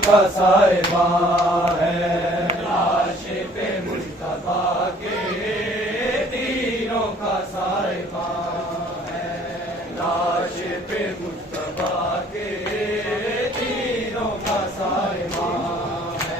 کا سائبہ ہے لاش پہ مصطفیٰ کے تیروں کا سائبہ ہے لاش پہ مصطفیٰ کے تیروں کا سائبہ ہے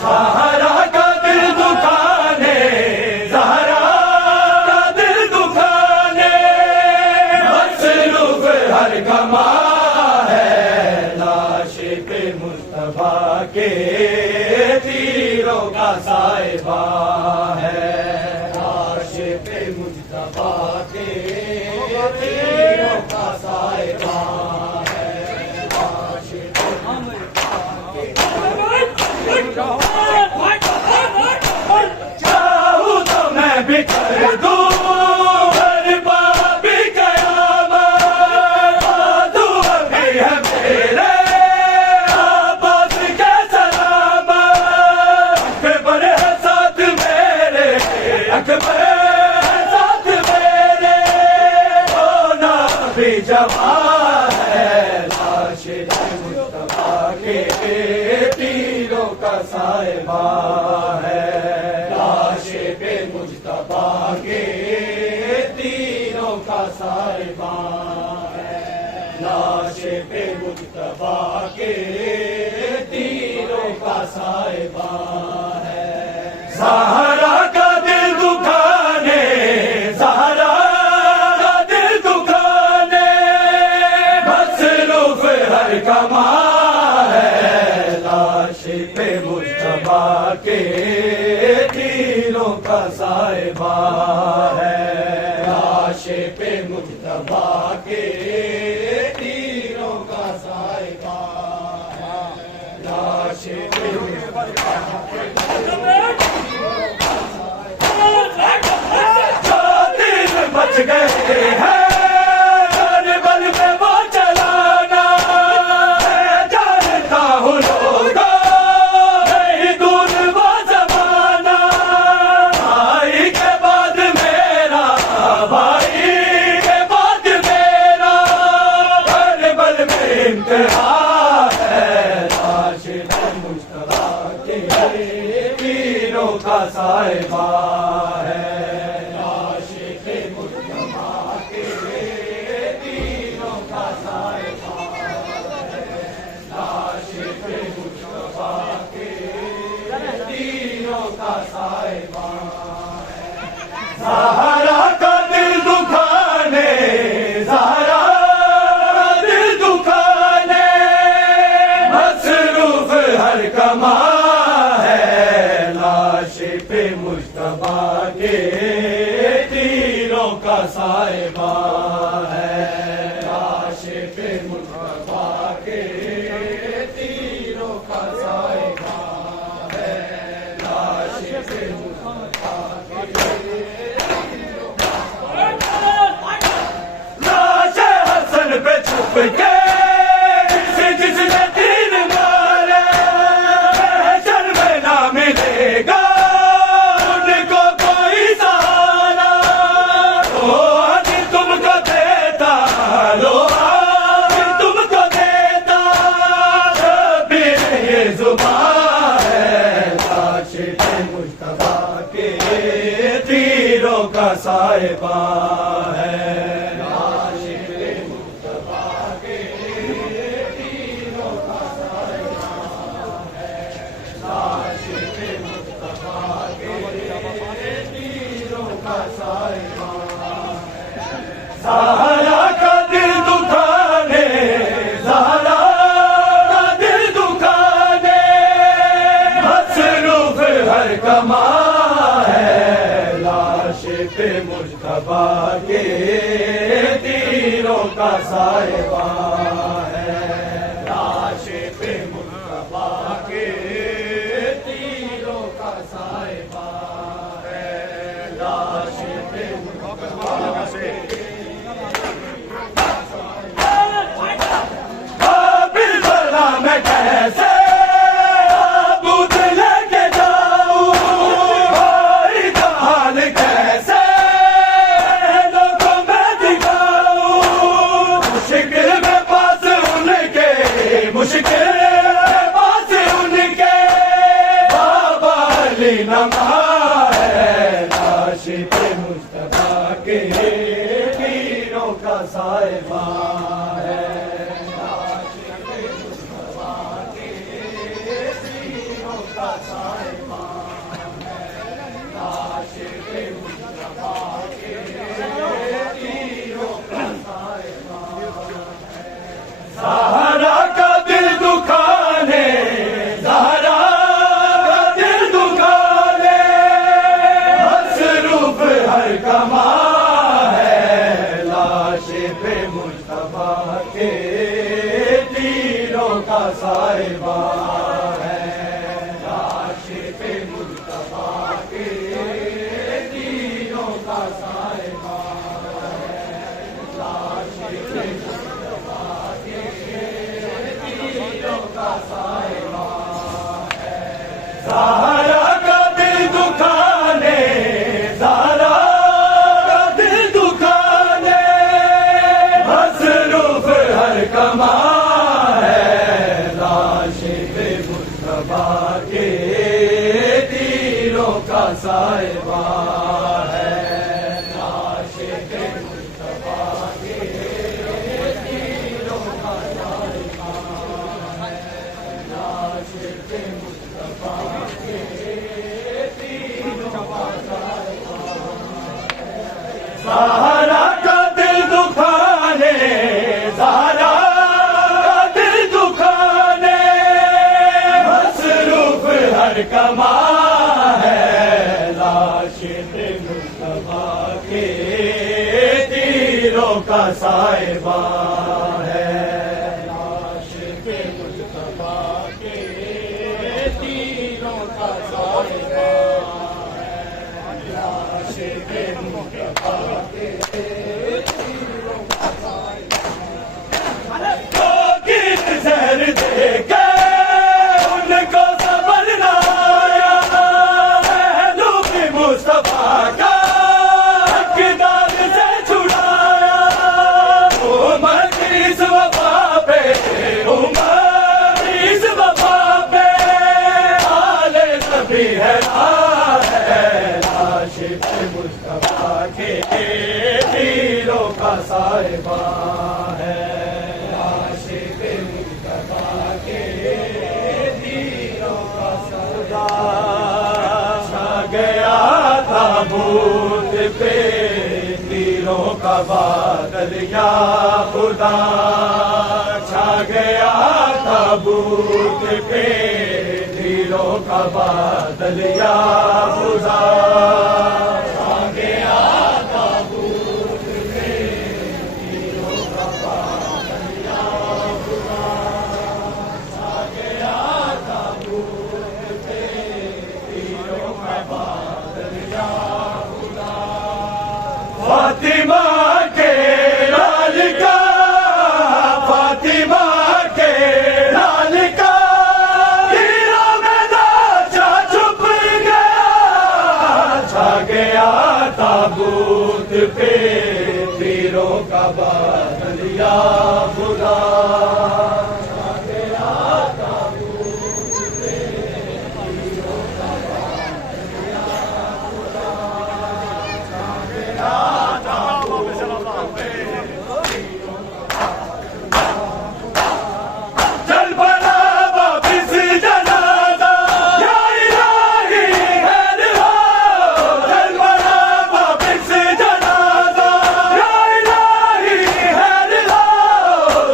زہرا کا دل دکھانے زہرا کا دل دکھانے مصروف ہر گما مصطفیٰ کے تیروں کا سائبہ ہے لاش پہ مصطفیٰ کے تیروں کا سائبہ ہے لاش پہ چاہوں تو میں بھی کر دوں جوان ہے لاش مصطفیٰ کے تیروں کا سائبہ ہے لاش پہ مصطفیٰ کے تیروں کا سائبہ ہے لاش پہ مصطفیٰ کے تیروں کا سائبہ ہے زہرا کا دل دکھانے زہرا کما ہے لاش پہ مصطفیٰ کے تیروں کا سائبہ ہے لاش پہ مصطفیٰ کے تیروں کا سائبہ ہے لاش پہ جو دل بچ گئے ہیں کا سائبہ ہے لاش پہ مصطفیٰ کے تیروں کا سائبہ ہے لاش پہ مصطفیٰ کے تیروں کا سائبہ ہے زہرا کا دل دکھانے زہرا کا دل دکھانے مصروف ہر کما پہ مصطفیٰ کے تیروں کا سائبہ ہے لاش پہ مصطفیٰ کے تیروں کا سائبہ ہے لاش پہ مصطفیٰ کے تیروں کا سائبہ لاش حسن پہ چھپ کے جس نے تیر مارے شرم نہ ملے گا کا سائبہ ہے لاش پہ مصطفیٰ کے تیروں کا سائبہ ہے لاش پہ مصطفیٰ کے تیروں کا سائبہ ہے زہرا کا دل دکھانے زہرا کا دل دکھانے کما ہے، لاش پہ مجتبیٰ کے تیروں کا سائبان ہے، لاش پہ مجتبیٰ کے تیروں کا سائبان ہے، لاش پہ مجتبیٰ کے میں کیسے بوجھ لے کے جاؤں، بھائی کا حال کیسے لوگوں میں دکھاؤں، مشکل میں پاس ان کے، مشکل میں پاس ان کے بابا علی نما ہے، لاش پہ مجتبیٰ کے تیروں کا سائبان ہے، زہرا کا دل دکھانے، زہرا کا دل دکھانے، مصروف ہر کما ہے، لاش پہ مجتبیٰ کے تیروں کا سائبان ہے، لاش پہ مجتبیٰ کے تیروں کا سائبان ہے، لاش پہ زہرا کا دل دکھانے، زہرا کا دل دکھانے، مصروف ہر کما ہے، لاش پہ مجتبیٰ کے تیروں کا سائبان ہے، لاش پہ مجتبیٰ کے تیروں کا سائبان ہے، لاش پہ زہرا کا دل دکھانے، زہرا کا دل دکھانے، مصروف ہر کما ہے، لاش پہ مجتبیٰ کے تیروں کا سائبان ہے، لاش پہ مجتبیٰ کے تیروں کا سائبان ہے، لاش پہ مجتبیٰ کے تیروں کا سائبان، تو زہر دے کے ان کو صبر نہ آیا، اہلوں کی مصطفیٰ کا اقدار سے چھڑایا، عمر کی اس وفا پہ، عمر کی اس وفا پہ آل نبی ہے، لاش پہ مجتبیٰ کے تیروں کا سائبان ہے، لاش پہ مجتبیٰ کے تیروں کا سائبان، چھا گیا تابوت پہ تیروں کا بادل یا خدا، چھا گیا تابوت پہ تیروں کا بادل یا خدا، چھا گیا تابوت پہ تیروں کا بادل یا خدا، چھا گیا تابوت پہ تیروں کا بادل یا خدا، فاطمہ کے لال کا، فاطمہ کے لال کا تیروں میں ناچا چھپ گیا، چھا گیا تابوت پہ تیروں کا بادل یا خدا، چھا گیا تابوت پہ تیروں کا بادل یا خدا، چھا گیا تابوت پہ تیروں کا چل پڑا واپس جنازہ، یا الہی خیر ہو، چل پڑا واپس جنازہ، یا الہی خیر ہو،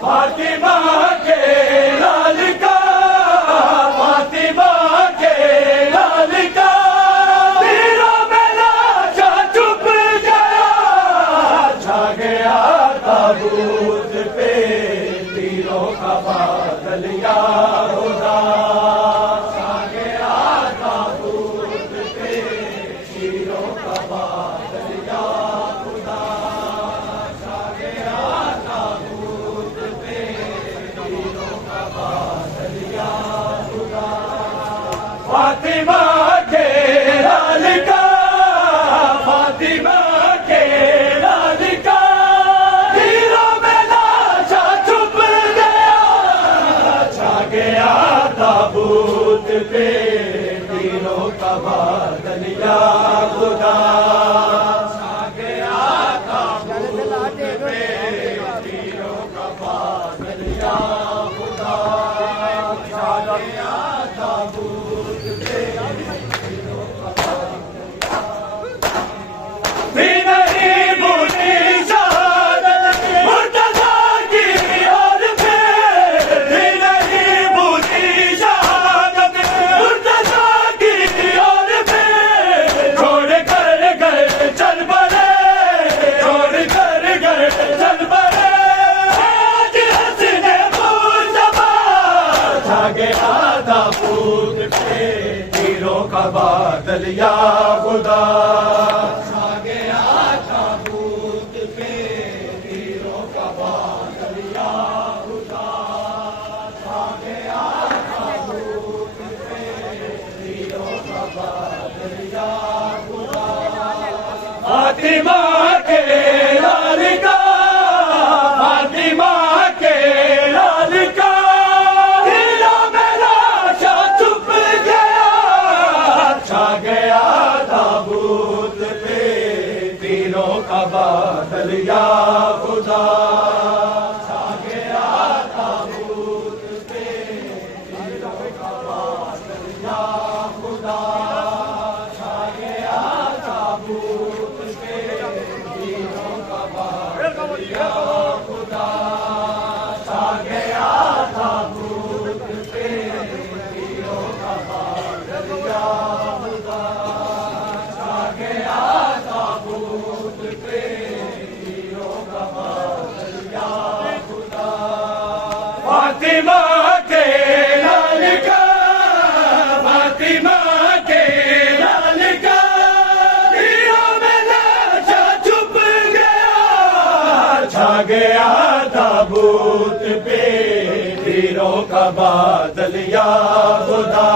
فاطمہ کے لال کا، فاطمہ کے لال کا، تیروں میں لاشا چھپ گیا، چھا گیا تابوت پہ تیروں کا بادل یا خدا، چھا گیا تابوت پہ تیروں کا بادل یا خدا، چھا گیا تابوت پہ تیروں کا بادل یا خدا، فاطمہ کے لال کا، فاطمہ کے لال کا، تیروں میں لاشا چھپ گیا، چھا گیا تابوت پہ تیروں کا بادل یا خدا، چھا گیا تابوت پہ تیروں کا بادل یا خدا، چھا گیا تابوت پہ تیروں کا بھی نہیں بھولی شہادت مرتضیٰ کی اور پھر بھی نہیں بھولی شہادت مرتضیٰ کی اور پھر چھوڑ کر گئے چل پڑے، چھوڑ کر گئے چل پڑے، آج حسن مصطفیٰ، چھا گیا تابوت پہ تیروں کا بادل یا خدا، چھا گیا تابوت پہ تیروں کا بادل یا خدا، چھا گیا تابوت پہ تیروں کا بادل یا خدا، فاطمہ کے لال کا، فاطمہ کے لال کا، تیروں میں لاشا چھپ گیا، چھا گیا تابوت پہ تیروں کا بادل یا خدا، چھا گیا تابوت پہ تیروں کا بادل یا خدا، چھا گیا تابوت پہ تیروں کا بادل یا خدا، چھا گیا تابوت پہ تیروں کا بادل یا خدا، چھا گیا تابوت پہ تیروں کا بادل یا خدا، فاطمہ کے لال کا، فاطمہ کے لال کا، تیروں میں لاشا چھپ گیا، چھا گیا تابوت پہ تیروں کا بادل یا خدا۔